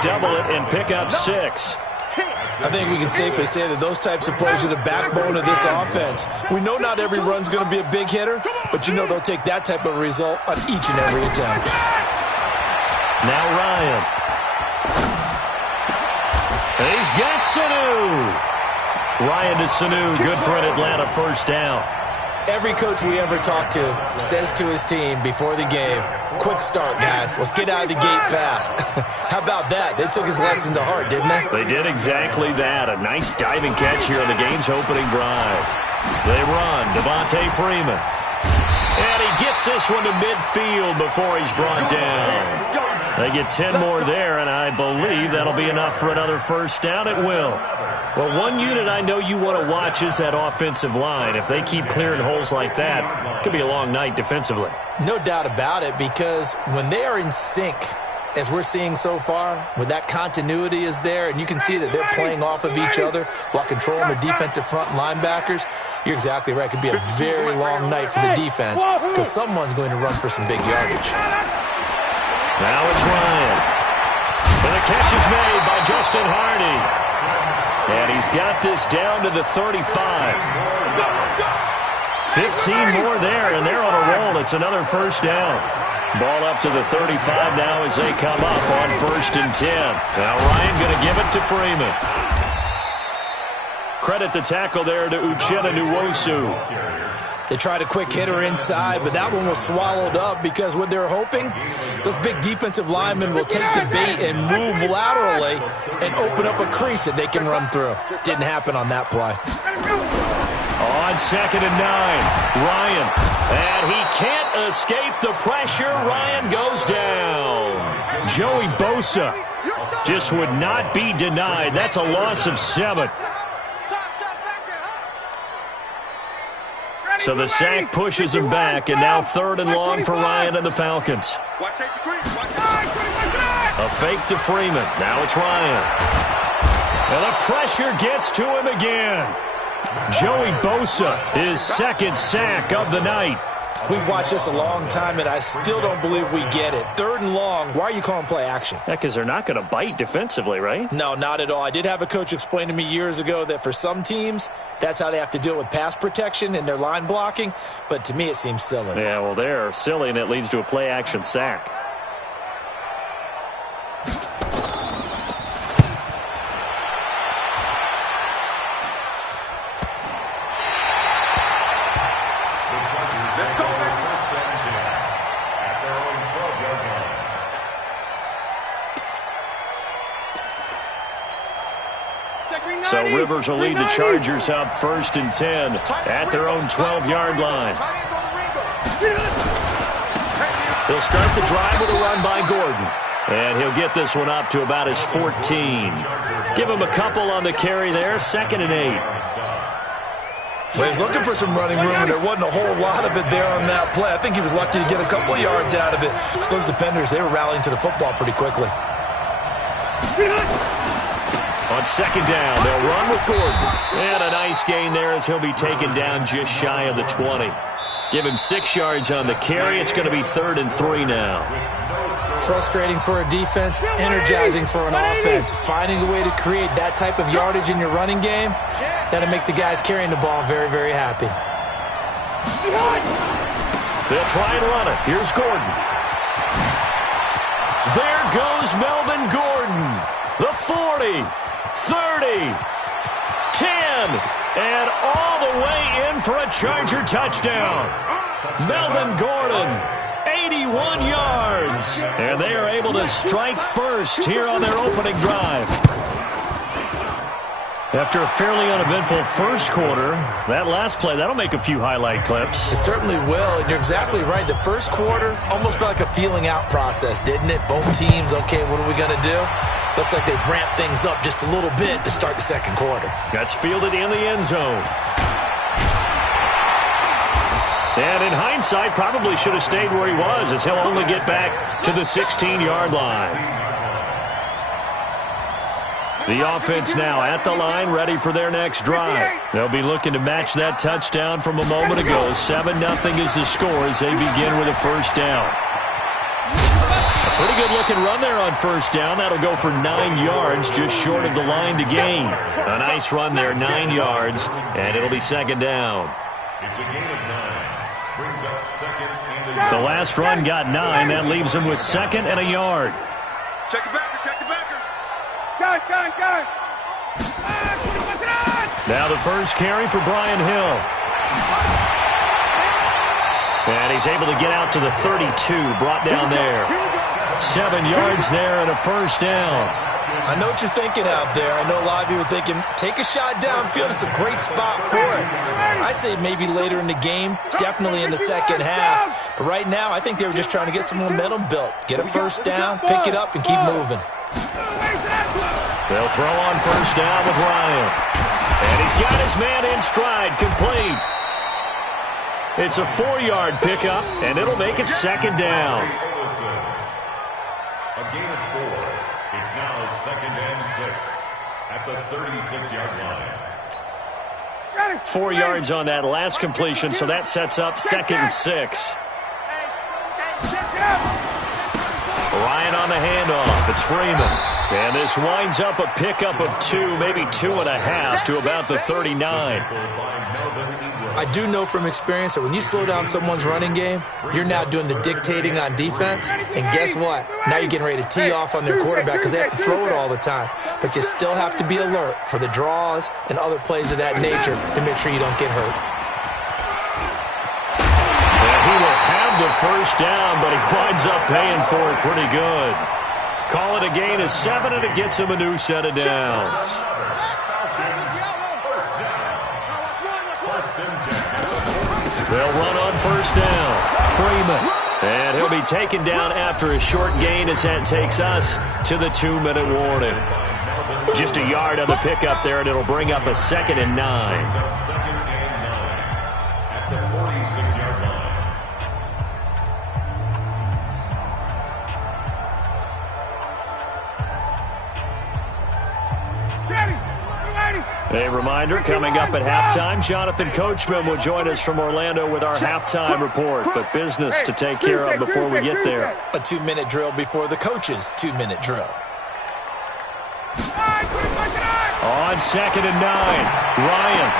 double it and pick up 6. I think we can safely say that those types of plays are the backbone of this offense. We know not every run's going to be a big hitter, but you know they'll take that type of result on each and every attempt. Now Ryan. And he's got Sanu. Ryan to Sanu, good for an Atlanta first down. Every coach we ever talk to says to his team before the game, quick start, guys. Let's get out of the gate fast. How about that? They took his lesson to heart, didn't they? They did exactly that. A nice diving catch here on the game's opening drive. They run. Devontae Freeman. And he gets this one to midfield before he's brought down. They get 10 more there, and I believe that'll be enough for another first down. It will. Well, one unit I know you want to watch is that offensive line. If they keep clearing holes like that, it could be a long night defensively. No doubt about it, because when they are in sync, as we're seeing so far, when that continuity is there, and you can see that they're playing off of each other while controlling the defensive front linebackers, you're exactly right. It could be a very long night for the defense, because someone's going to run for some big yardage. Now it's Ryan. And the catch is made by Justin Hardy. And he's got this down to the 35. 15 more there, and they're on a roll. It's another first down. Ball up to the 35 now as they come up on 1st and 10. Now Ryan going to give it to Freeman. Credit the tackle there to Uchenna Nwosu. They tried a quick hitter inside, but that one was swallowed up because what they're hoping, those big defensive linemen will take the bait and move laterally and open up a crease that they can run through. Didn't happen on that play. On 2nd and 9, Ryan. And he can't escape the pressure. Ryan goes down. Joey Bosa just would not be denied. That's a loss of 7. So the sack pushes him back, and now 3rd and long for Ryan and the Falcons. A fake to Freeman. Now it's Ryan. And the pressure gets to him again. Joey Bosa, his 2nd sack of the night. We've watched this a long time, and I still don't believe we get it. 3rd and long, why are you calling play action? Yeah, because they're not going to bite defensively, right? No, not at all. I did have a coach explain to me years ago that for some teams, that's how they have to deal with pass protection and their line blocking, but to me it seems silly. Yeah, well, they're silly, and it leads to a play action sack. So Rivers will lead the Chargers up 1st and 10 at their own 12-yard line. He'll start the drive with a run by Gordon. And he'll get this one up to about his 14. Give him a couple on the carry there, 2nd and 8. Well, he's looking for some running room, and there wasn't a whole lot of it there on that play. I think he was lucky to get a couple of yards out of it. So those defenders, they were rallying to the football pretty quickly. On 2nd down, they'll run with Gordon. And a nice gain there as he'll be taken down just shy of the 20. Give him 6 yards on the carry. It's going to be 3rd and 3 now. Frustrating for a defense, energizing for an offense. Finding a way to create that type of yardage in your running game, that'll make the guys carrying the ball very, very happy. They'll try and run it. Here's Gordon. There goes Melvin Gordon. The 40, 30, 10, and all the way in for a Charger touchdown. Melvin Gordon, 81 yards. And they are able to strike first here on their opening drive. After a fairly uneventful first quarter, that last play, that'll make a few highlight clips. It certainly will, and you're exactly right. The first quarter almost felt like a feeling out process, didn't it? Both teams, okay, what are we going to do? Looks like they ramped things up just a little bit to start the second quarter. That's fielded in the end zone. And in hindsight, probably should have stayed where he was, as he'll only get back to the 16-yard line. The offense now at the line, ready for their next drive. They'll be looking to match that touchdown from a moment ago. 7-0 is the score as they begin with a first down. A Pretty good-looking run there on first down. That'll go for 9 yards, just short of the line to gain. A nice run there, 9 yards, and it'll be second down. It's a gain of 9. Brings up second and The last run got 9. That leaves him with second and a yard. Check the backer, check the backer. Gun. Now the first carry for Brian Hill. And he's able to get out to the 32, brought down there. 7 yards there and a first down. I know what you're thinking out there. I know a lot of you are thinking, take a shot downfield. It's a great spot for it. I'd say maybe later in the game, definitely in the second half. But right now, I think they were just trying to get some momentum built. Get a first down, pick it up, and keep moving. They'll throw on first down with Ryan. And he's got his man in stride, complete. It's a 4-yard pickup, and it'll make it second down. a gain of 4. It's now second and 6 at the 36-yard line. 4 yards on that last completion, so that sets up second and 6. Ryan on the handoff. It's Freeman. And this winds up a pickup of 2, maybe 2.5 to about the 39. I do know from experience that when you slow down someone's running game, you're now doing the dictating on defense. And guess what? Now you're getting ready to tee off on their quarterback because they have to throw it all the time. But you still have to be alert for the draws and other plays of that nature to make sure you don't get hurt. And he will have the first down, but he winds up paying for it pretty good. Call it a gain of 7, and it gets him a new set of downs. They'll run on first down. Freeman. And he'll be taken down after a short gain as that takes us to the 2-minute warning. Just a yard on the pickup there, and it'll bring up a second and 9. Second and 9 at the 46-yard line. A reminder, coming up at halftime, Jonathan Coachman will join us from Orlando with our halftime report, but business to take care of before we get there. A 2-minute drill before the coach's 2-minute drill. On second and 9, Ryan.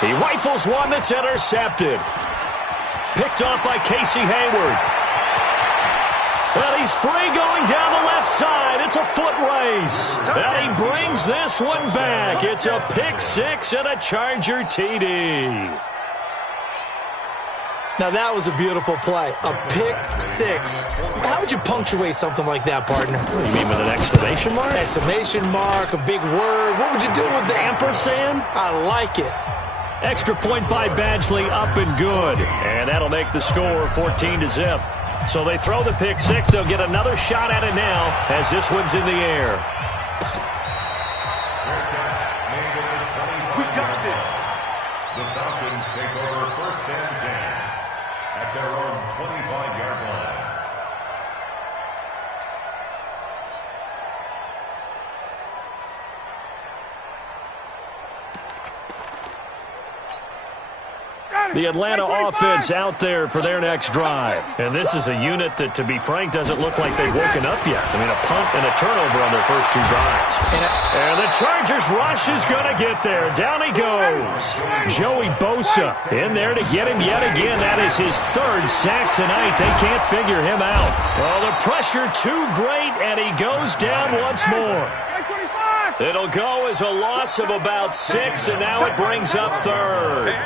He rifles one that's intercepted. Picked off by Casey Hayward. And he's free going down the left side. It's a foot race. And he brings this one back. It's a pick 6 and a Charger TD. Now that was a beautiful play. A pick 6. How would you punctuate something like that, partner? You mean with an exclamation mark? Exclamation mark, a big word. What would you do with that? Ampersand? I like it. Extra point by Badgley, up and good. And that'll make the score 14-0. So they throw the pick 6. They'll get another shot at it now as this one's in the air. We got this. The Falcons take over first and 10 at their own 25-yard line. The Atlanta offense out there for their next drive. And this is a unit that, to be frank, doesn't look like they've woken up yet. I mean, a punt and a turnover on their first 2 drives. And the Chargers rush is going to get there. Down he goes. Joey Bosa in there to get him yet again. That is his 3rd sack tonight. They can't figure him out. Well, the pressure too great, and he goes down once more. It'll go as a loss of about 6, and now it brings up 3rd.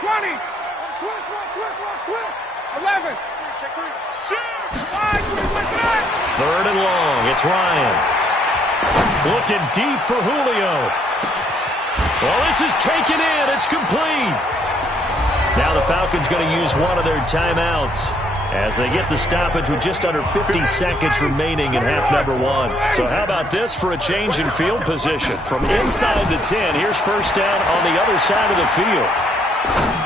20. 11. Check 3. 3rd and long. It's Ryan. Looking deep for Julio. Well, this is taken in. It's complete. Now the Falcons going to use one of their timeouts as they get the stoppage with just under 50 seconds remaining in half number 1. So how about this for a change in field position? From inside the 10, here's first down on the other side of the field.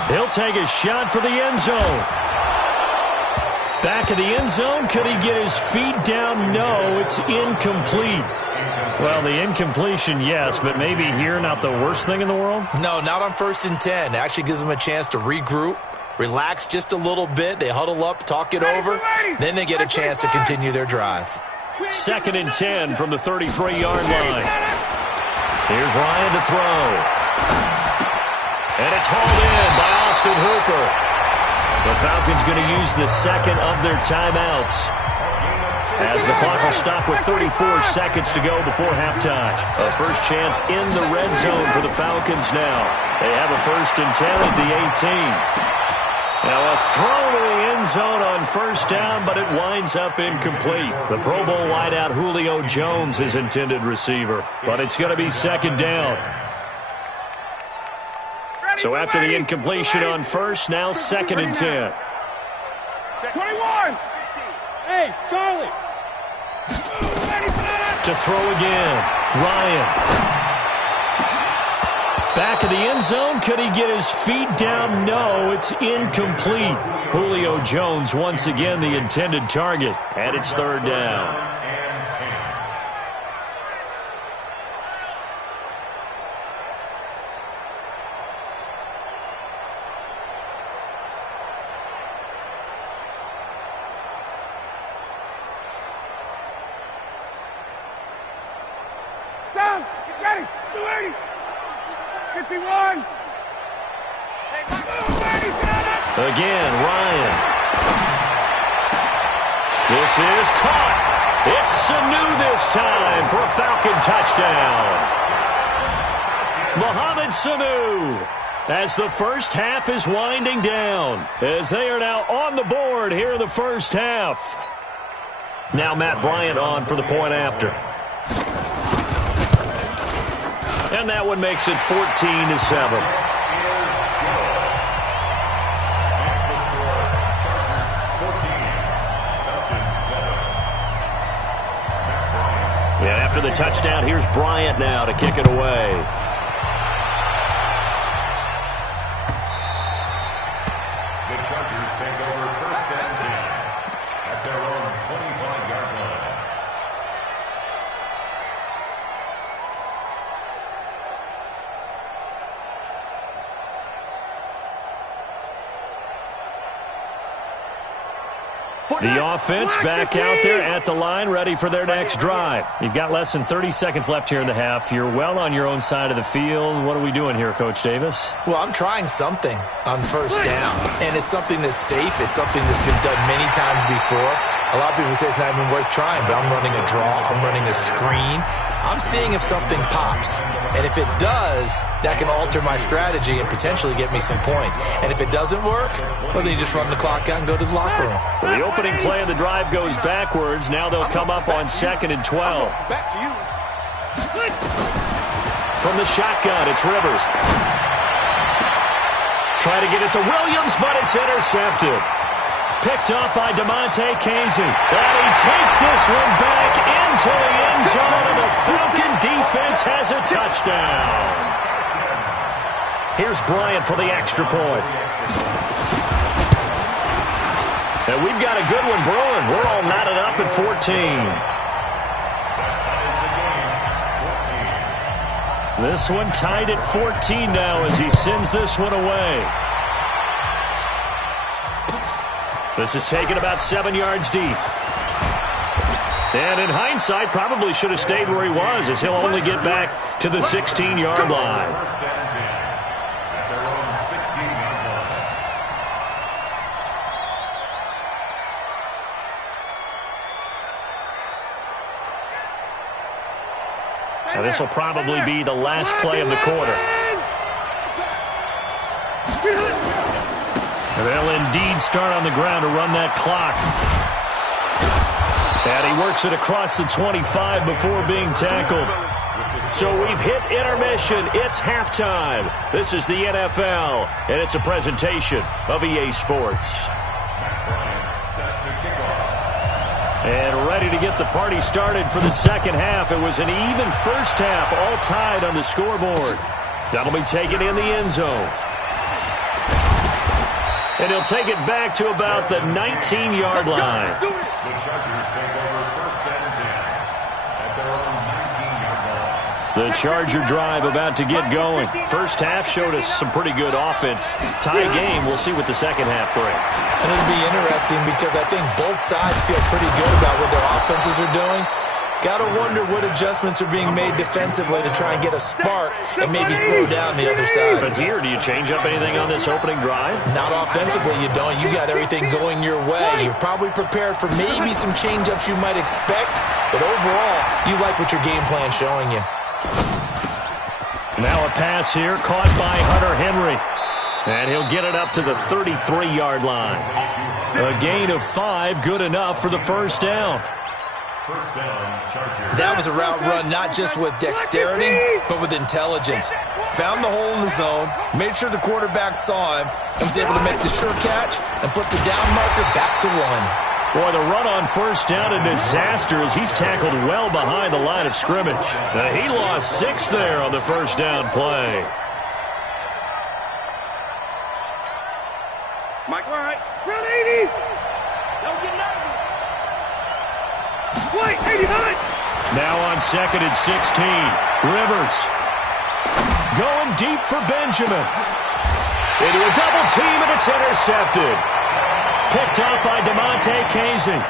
He'll take a shot for the end zone. Back of the end zone. Could he get his feet down? No, it's incomplete. Well, the incompletion, yes, but maybe here not the worst thing in the world? No, not on 1st and 10. It actually gives them a chance to regroup, relax just a little bit. They huddle up, talk it over. Then they get a chance to continue their drive. 2nd and 10 from the 33-yard line. Here's Ryan to throw. And it's hauled in by Austin Hooper. The Falcons going to use the second of their timeouts, as the clock will stop with 34 seconds to go before halftime. A first chance in the red zone for the Falcons now. They have a 1st and 10 at the 18. Now a throw to the end zone on 1st down, but it winds up incomplete. The Pro Bowl wideout Julio Jones is intended receiver, but it's going to be 2nd down. So after the incompletion on 1st, now 2nd and 10. 21! Hey, Charlie! To throw again, Ryan. Back of the end zone. Could he get his feet down? No, it's incomplete. Julio Jones once again the intended target, and it's 3rd down. Down! Get ready! 280! 51! Again, Ryan. This is caught. It's Sanu this time for a Falcon touchdown. Mohamed Sanu, as the first half is winding down, as they are now on the board here in the first half. Now Matt Bryant on for the point after. And that one makes it 14-7. And after the touchdown, here's Bryant now to kick it away. The Chargers take over 1st and 10 at their own 25-yard line. The offense back out there at the line, ready for their next drive. You've got less than 30 seconds left here in the half. You're well on your own side of the field. What are we doing here, Coach Davis? Well, I'm trying something on 1st down, and it's something that's safe. It's something that's been done many times before. A lot of people say it's not even worth trying, but I'm running a draw. I'm running a screen. I'm seeing if something pops. And if it does, that can alter my strategy and potentially get me some points. And if it doesn't work, well, then you just run the clock out and go to the locker room. So the opening play of the drive goes backwards. Now they'll come up on 2nd and 12. Back to you. From the shotgun, it's Rivers. Try to get it to Williams, but it's intercepted. Picked off by DeMonte Casey. And he takes this one back into the end zone, and the Falcon defense has a touchdown. Here's Bryant for the extra point. And we've got a good one brewing. We're all knotted up at 14. This one tied at 14 now as he sends this one away. This is taken about 7 yards deep. And in hindsight, probably should have stayed where he was, as he'll only get back to the 16-yard line. 1st and 10 at their own 16-yard line. Now this will probably be the last play of the quarter. They'll indeed start on the ground to run that clock. And he works it across the 25 before being tackled. So we've hit intermission. It's halftime. This is the NFL, and it's a presentation of EA Sports. And ready to get the party started for the second half. It was an even first half, all tied on the scoreboard. That'll be taken in the end zone. And he'll take it back to about the 19-yard line. The Chargers take over 1st and 10 at their own 19-yard line. The Charger drive about to get going. First half showed us some pretty good offense. Tie game, we'll see what the second half brings. And it'll be interesting because I think both sides feel pretty good about what their offenses are doing. Got to wonder what adjustments are being made defensively to try and get a spark and maybe slow down the other side. But here, do you change up anything on this opening drive? Not offensively, you don't. You got everything going your way. You're probably prepared for maybe some change-ups you might expect, but overall, you like what your game plan's showing you. Now a pass here, caught by Hunter Henry. And he'll get it up to the 33-yard line. A gain of 5, good enough for the first down. That was a route run not just with dexterity, but with intelligence. Found the hole in the zone, made sure the quarterback saw him, and was able to make the sure catch and flip the down marker back to 1. Boy, the run on first down a disaster as he's tackled well behind the line of scrimmage. He lost 6 there on the first down play. Mike, all right. Round 80. Don't get nervous. Wait, 89. Now on second and 16. Rivers going deep for Benjamin. Into a double team, and it's intercepted. Picked up by DeMonte Casey.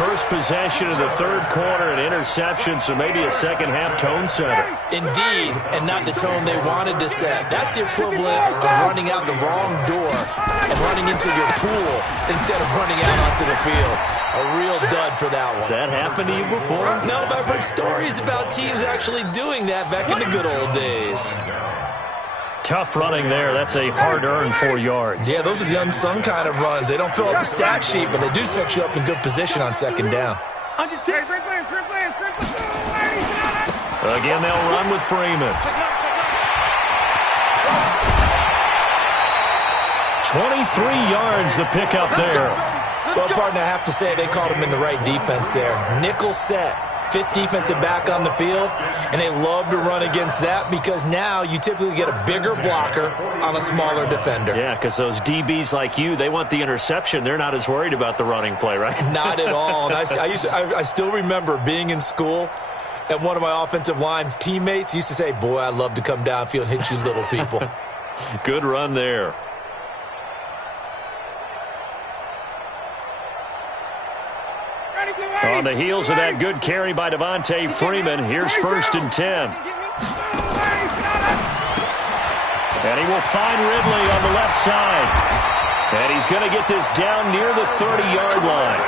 First possession of the third quarter, an interception, so maybe a second-half tone setter. Indeed, and not the tone they wanted to set. That's the equivalent of running out the wrong door and running into your pool instead of running out onto the field. A real dud for that one. Has that happened to you before? No, but I've heard stories about teams actually doing that back in the good old days. Tough running there. That's a hard-earned 4 yards. Yeah, those are the unsung kind of runs. They don't fill up the stat sheet, but they do set you up in good position on second down. Again, they'll run with Freeman. 23 yards the pickup there. Well, partner, I have to say they called him in the right defense there. Nickel set. 5th defensive back on the field, and they love to run against that because now you typically get a bigger blocker on a smaller defender. Yeah, because those DBs like you, they want the interception. They're not as worried about the running play, right? Not at all. And I still remember being in school, and one of my offensive line teammates used to say, boy, I'd love to come downfield and hit you little people. Good run there. On the heels of that good carry by Devontae Freeman, here's first and 10. And he will find Ridley on the left side. And he's going to get this down near the 30-yard line.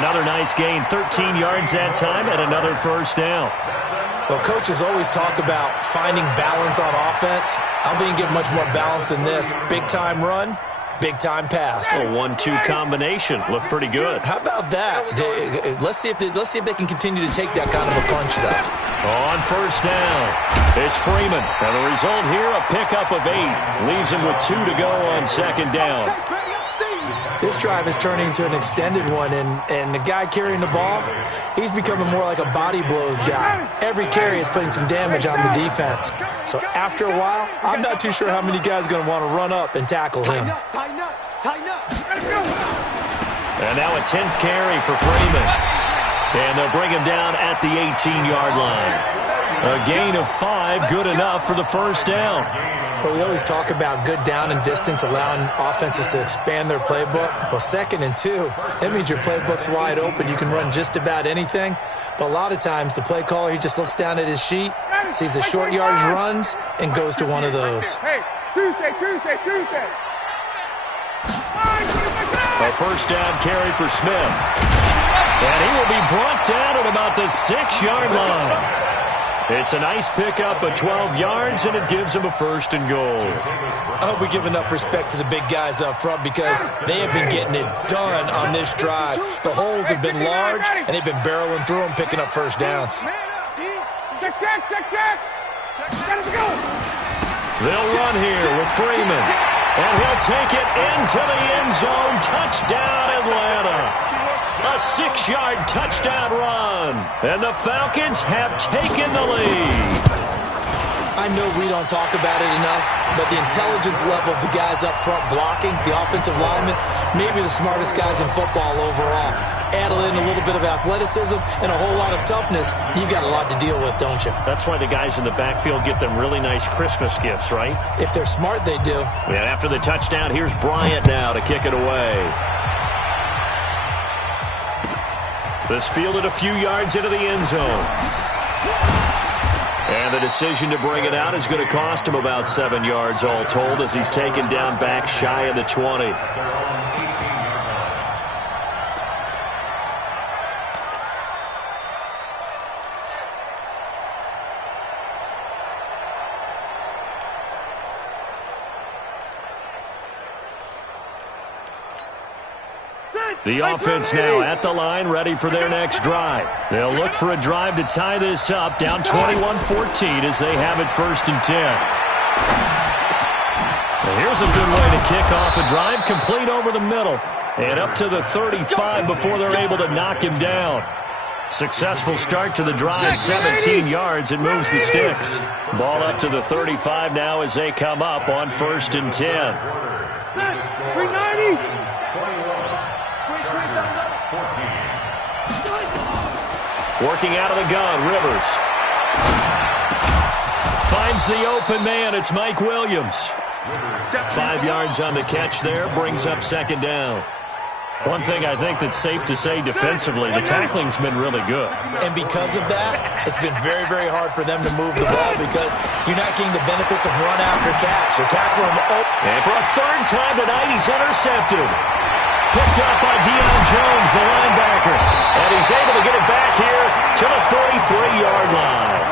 Another nice gain, 13 yards that time, and another first down. Well, coaches always talk about finding balance on offense. I don't think you get much more balance than this. Big-time run. Big-time pass. A 1-2 combination. Looked pretty good. How about that? Let's see if they can continue to take that kind of a punch, though. On first down, it's Freeman. And the result here, a pickup of 8. Leaves him with 2 to go on second down. This drive is turning into an extended one, and the guy carrying the ball, he's becoming more like a body blows guy. Every carry is putting some damage on the defense. So after a while, I'm not too sure how many guys are going to want to run up and tackle him. Tighten up. And now a 10th carry for Freeman. And they'll bring him down at the 18-yard line. A gain of 5, good enough for the first down. Well, we always talk about good down and distance, allowing offenses to expand their playbook. Well, 2nd and 2, that means your playbook's wide open. You can run just about anything. But a lot of times, the play caller, he just looks down at his sheet, sees the short yardage runs, and goes to one of those. Hey, Tuesday. A first down carry for Smith. And he will be brought down at about the 6-yard line. It's a nice pickup of 12 yards, and it gives him a first and goal. I hope we give enough respect to the big guys up front because they have been getting it done on this drive. The holes have been large, and they've been barreling through them, picking up first downs. Check. Gotta go. They'll run here with Freeman, and he'll take it into the end zone. Touchdown, Atlanta. A 6-yard touchdown run, and the Falcons have taken the lead. I know we don't talk about it enough, but the intelligence level of the guys up front blocking, the offensive linemen, maybe the smartest guys in football overall. Add in a little bit of athleticism and a whole lot of toughness, you've got a lot to deal with, don't you? That's why the guys in the backfield get them really nice Christmas gifts, right? If they're smart, they do. And after the touchdown, here's Bryant now to kick it away. This fielded a few yards into the end zone. And the decision to bring it out is going to cost him about 7 yards all told as he's taken down back shy of the 20. The offense now at the line, ready for their next drive. They'll look for a drive to tie this up, down 21-14 as they have it 1st and 10. And here's a good way to kick off a drive, complete over the middle, and up to the 35 before they're able to knock him down. Successful start to the drive, 17 yards, and moves the sticks. Ball up to the 35 now as they come up on 1st and 10. 390. Working out of the gun, Rivers. Finds the open man, it's Mike Williams. 5 yards on the catch there, brings up 2nd down. One thing I think that's safe to say defensively, the tackling's been really good. And because of that, it's been very, very hard for them to move the ball because you're not getting the benefits of run after catch. They're tackling him. And for a 3rd time tonight, he's intercepted. Picked up by Deion Jones, the linebacker. And he's able to get it back here to the 43-yard line.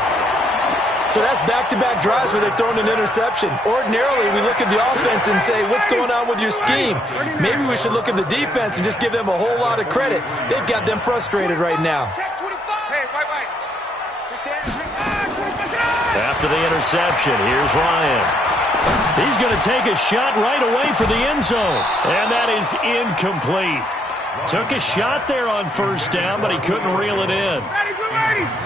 So that's back-to-back drives where they've thrown an interception. Ordinarily, we look at the offense and say, what's going on with your scheme? Maybe we should look at the defense and just give them a whole lot of credit. They've got them frustrated right now. After the interception, here's Ryan. He's going to take a shot right away for the end zone. And that is incomplete. Took a shot there on 1st down, but he couldn't reel it in.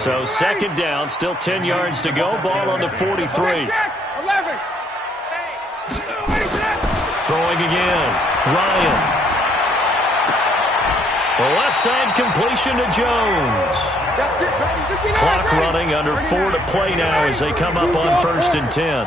So 2nd down, still 10 yards to go. Ball on the 43. Throwing again. Ryan. The left side completion to Jones. Clock running, under 4 to play now as they come up on 1st and 10.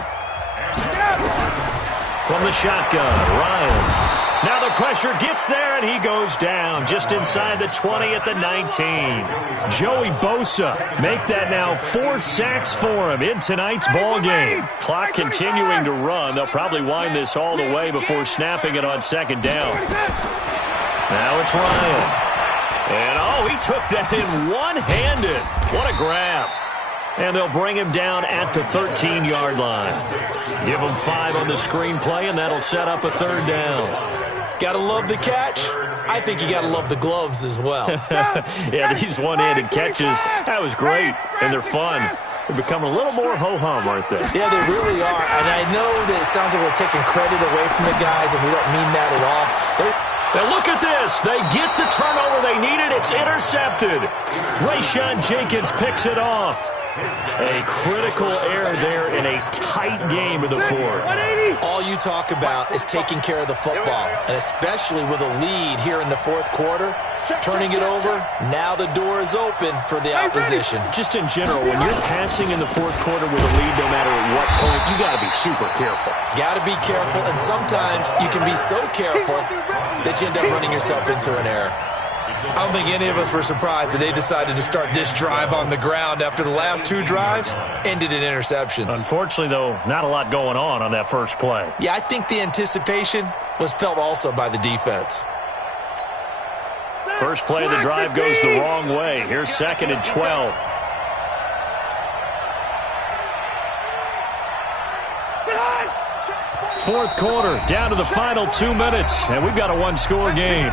From the shotgun, Ryan. Now the pressure gets there, and he goes down just inside the 20 at the 19. Joey Bosa make that now 4 sacks for him in tonight's ball game. Clock continuing to run. They'll probably wind this all the way before snapping it on 2nd down. Now it's Ryan. And, oh, he took that in one-handed. What a grab. And they'll bring him down at the 13-yard line. Give him 5 on the screenplay, and that'll set up a 3rd down. Gotta love the catch. I think you gotta love the gloves as well. Yeah, these one-handed catches, that was great, and they're fun. They've become a little more ho-hum, aren't they? Yeah, they really are. And I know that it sounds like we're taking credit away from the guys, and we don't mean that at all. Now look at this. They get the turnover they needed. It's intercepted. Rayshawn Jenkins picks it off. A critical error there in a tight game in the 4th. All you talk about is taking care of the football, and especially with a lead here in the 4th quarter, turning it over, now the door is open for the opposition. Just in general, when you're passing in the 4th quarter with a lead, no matter at what point, you got to be super careful. Got to be careful, and sometimes you can be so careful that you end up running yourself into an error. I don't think any of us were surprised that they decided to start this drive on the ground after the last 2 drives ended in interceptions. Unfortunately, though, not a lot going on that first play. Yeah, I think the anticipation was felt also by the defense. First play of the drive goes the wrong way. Here's 2nd and 12. Fourth quarter, down to the final 2 minutes, and we've got a 1-score game.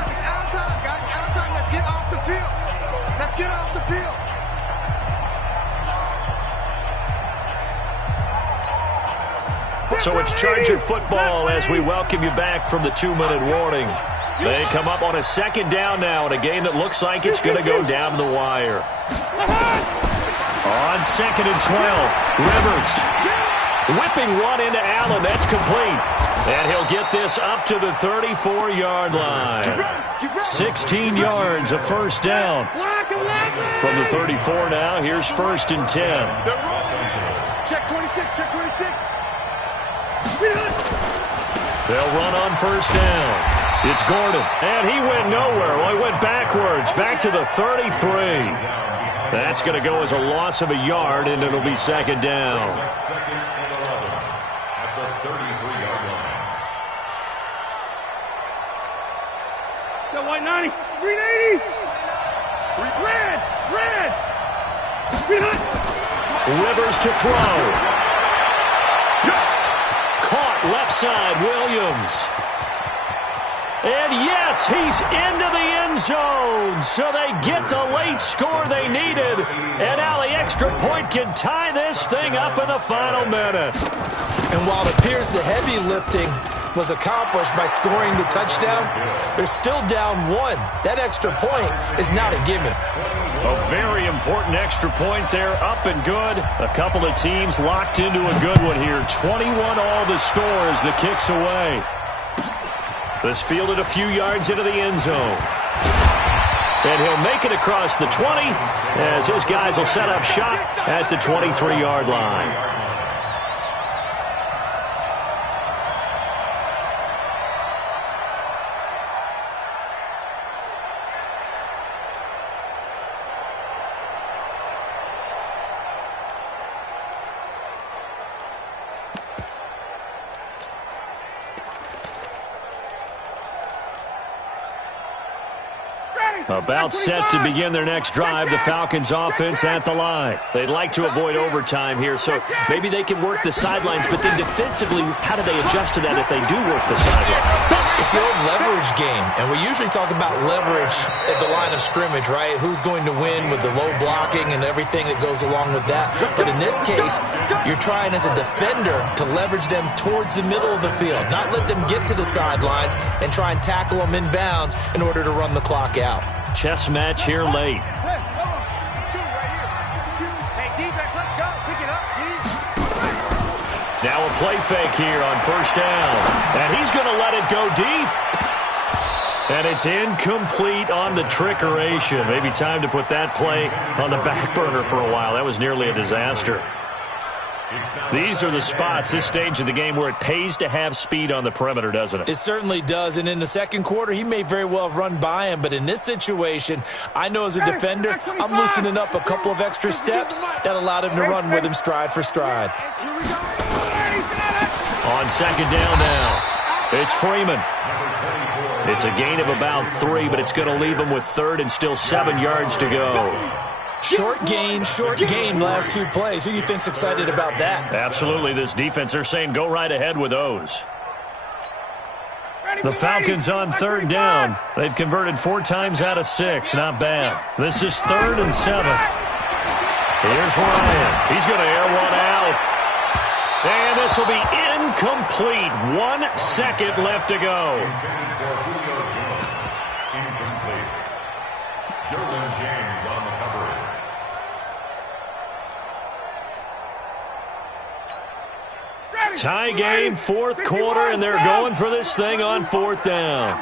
Let's get off the field. So it's Charger football as we welcome you back from the 2-minute warning. They come up on a 2nd down now in a game that looks like it's going to go down to the wire. On 2nd and 12, Rivers. Whipping one into Allen. That's complete. And he'll get this up to the 34-yard line. 16 yards, a first down. From the 34 now, here's 1st and 10. Check 26, check 26. They'll run on 1st down. It's Gordon, and he went nowhere. Well, he went backwards, back to the 33. That's going to go as a loss of a yard, and it'll be 2nd down. 2nd and 11 at the 33-yard line. Still white 90, 380. Red. Rivers to throw. Caught left side, Williams. And yes, he's into the end zone. So they get the late score they needed. And now the extra point can tie this thing up in the final minute. And while it appears the heavy lifting was accomplished by scoring the touchdown, they're still down 1. That extra point is not a gimme. A very important extra point there, up and good. A couple of teams locked into a good one here. 21 all the score as the kick's away. This fielded a few yards into the end zone. And he'll make it across the 20 as his guys will set up shop at the 23-yard line. About set to begin their next drive, the Falcons offense at the line. They'd like to avoid overtime here, so maybe they can work the sidelines, but then defensively, how do they adjust to that if they do work the sidelines? It's the old leverage game, and we usually talk about leverage at the line of scrimmage, right? Who's going to win with the low blocking and everything that goes along with that. But in this case, you're trying as a defender to leverage them towards the middle of the field, not let them get to the sidelines and try and tackle them inbounds in order to run the clock out. Chess match here late. Hey, hold on. 2 right here. Hey, defense, let's go. Pick it up, D. Now a play fake here on 1st down. And he's going to let it go deep. And it's incomplete on the trickeration. Maybe time to put that play on the back burner for a while. That was nearly a disaster. These are the spots, this stage of the game, where it pays to have speed on the perimeter, doesn't it? It certainly does, and in the second quarter, he may very well have run by him, but in this situation, I know as a defender, I'm loosening up a couple of extra steps that allowed him to run with him stride for stride. On 2nd down now, it's Freeman. It's a gain of about 3, but it's going to leave him with 3rd and still 7 yards to go. Short gain, last 2 plays. Who do you think's excited about that? Absolutely, this defense, they're saying go right ahead with those. The Falcons on 3rd down. They've converted 4 times out of 6. Not bad. This is 3rd and 7. Here's Ryan. He's going to air one out. And this will be incomplete. 1 second left to go. Tie game, 4th quarter, and they're going for this thing on 4th down.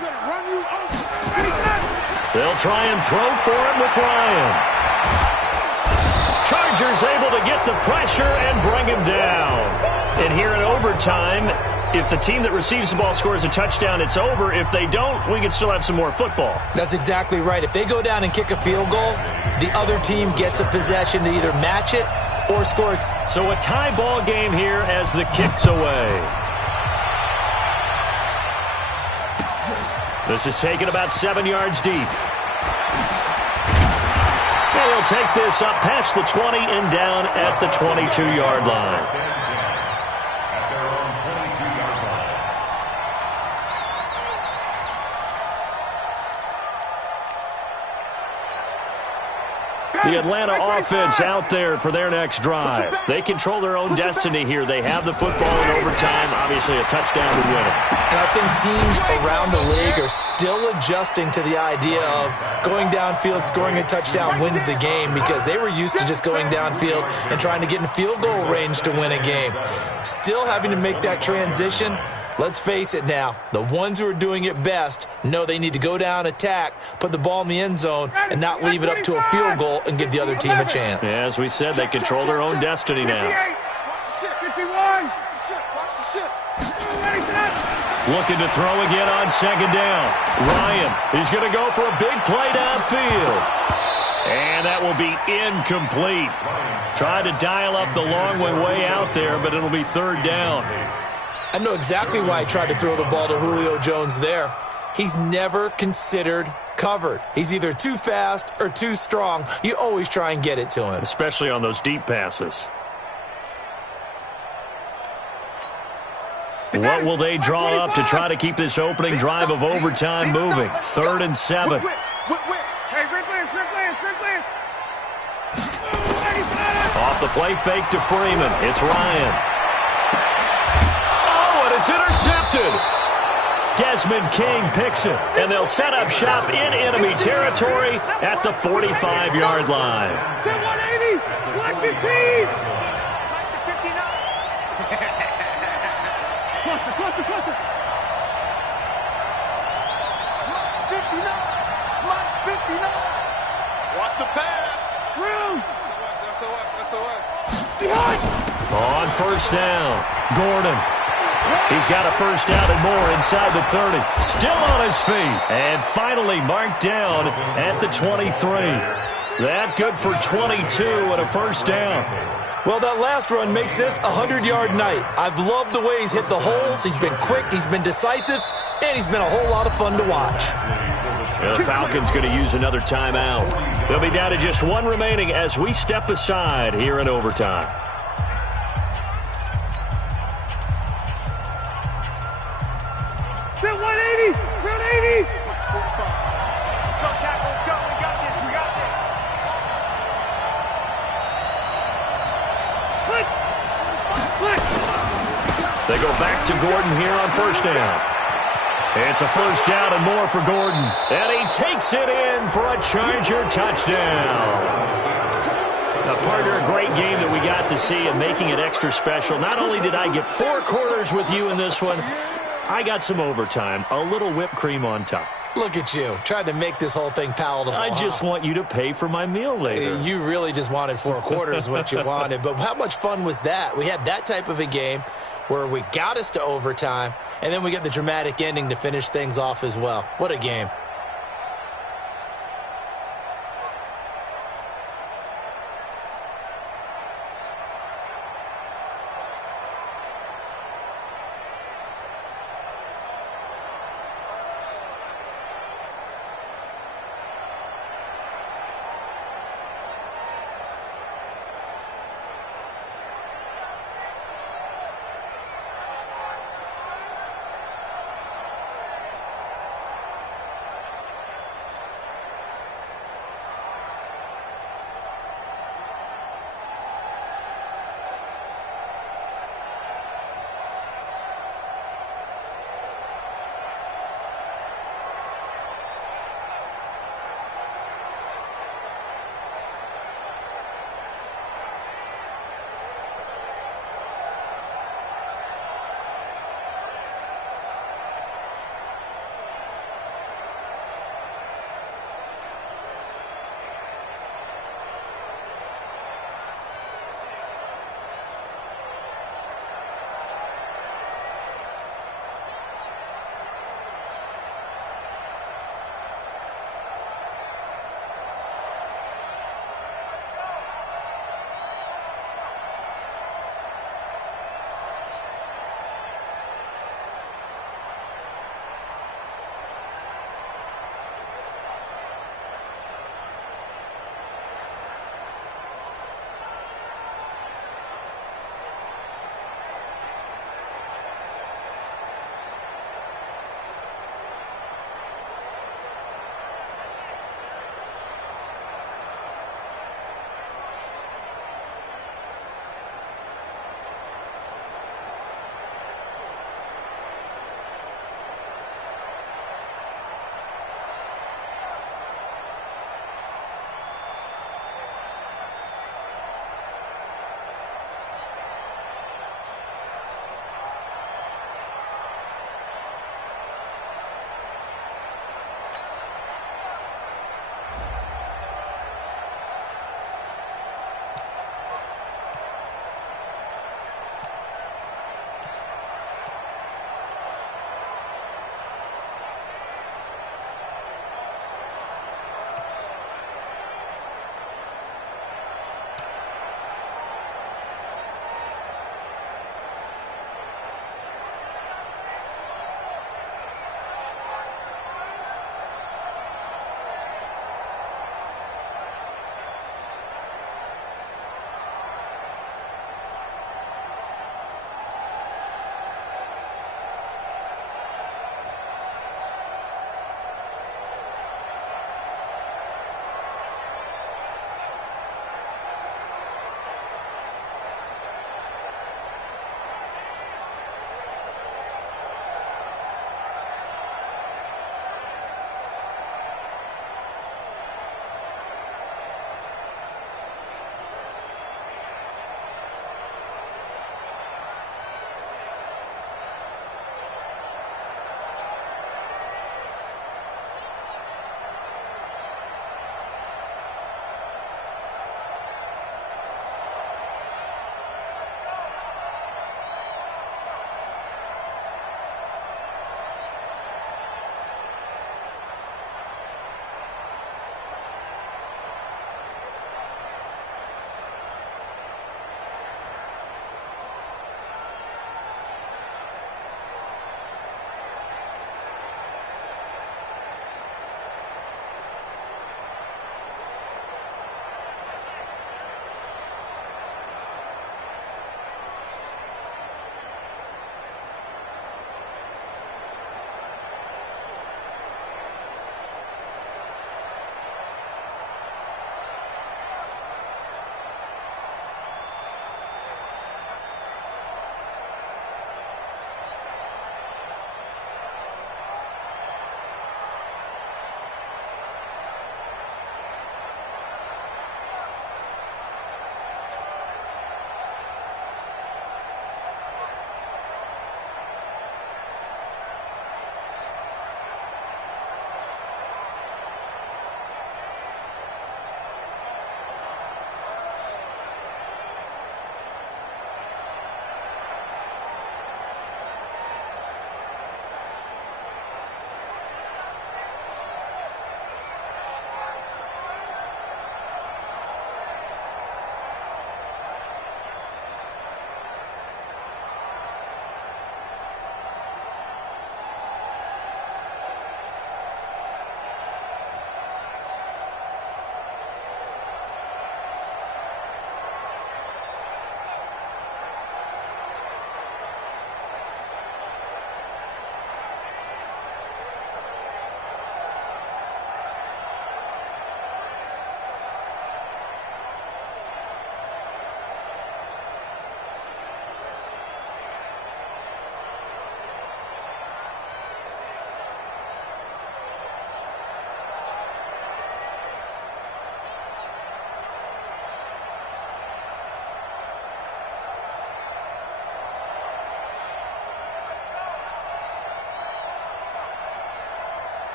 They'll try and throw for him with Ryan. Chargers able to get the pressure and bring him down. And here in overtime, if the team that receives the ball scores a touchdown, it's over. If they don't, we can still have some more football. That's exactly right. If they go down and kick a field goal, the other team gets a possession to either match it or score. So a tie ball game here as the kick's away. This is taken about 7 yards deep. And he'll take this up past the 20 and down at the 22-yard line. The Atlanta offense out there for their next drive. They control their own destiny here. They have the football in overtime. Obviously, a touchdown would win it. And I think teams around the league are still adjusting to the idea of going downfield, scoring a touchdown wins the game, because they were used to just going downfield and trying to get in field goal range to win a game. Still having to make that transition. Let's face it now, the ones who are doing it best know they need to go down, attack, put the ball in the end zone, and not leave it up to a field goal and give the other team a chance. Yeah, as we said, they control their own destiny now. Looking to throw again on second down. Ryan, he's going to go for a big play downfield. And that will be incomplete. Tried to dial up the long way out there, but it'll be third down. I know exactly why he tried to throw the ball to Julio Jones there. He's never considered covered. He's either too fast or too strong. You always try and get it to him. Especially on those deep passes. What will they draw up to try to keep this opening drive of overtime moving? 3rd and 7. Off the play fake to Freeman. It's Ryan. It's intercepted. Desmond King picks it, and they'll set up shop in enemy territory at the 45-yard line. 180, black 15. Closer. Mike 59. Watch the pass. Room. SOS. Behind. On first down, Gordon. He's got a first down and more inside the 30. Still on his feet. And finally marked down at the 23. That good for 22 and a first down. Well, that last run makes this a 100-yard night. I've loved the way he's hit the holes. He's been quick, he's been decisive, and he's been a whole lot of fun to watch. The Falcons going to use another timeout. They'll be down to just one remaining as we step aside here in overtime. Set 180, 180. Let's go, tackle, let's go. We got this. They go back to Gordon here on first down. It's a first down and more for Gordon. And he takes it in for a Charger touchdown. Now, partner, a great game that we got to see and making it extra special. Not only did I get 4 quarters with you in this one, I got some overtime, a little whipped cream on top. Look at you, trying to make this whole thing palatable. I just want you to pay for my meal later. You really just wanted 4 quarters what you wanted. But how much fun was that? We had that type of a game where we got us to overtime, and then we get the dramatic ending to finish things off as well. What a game.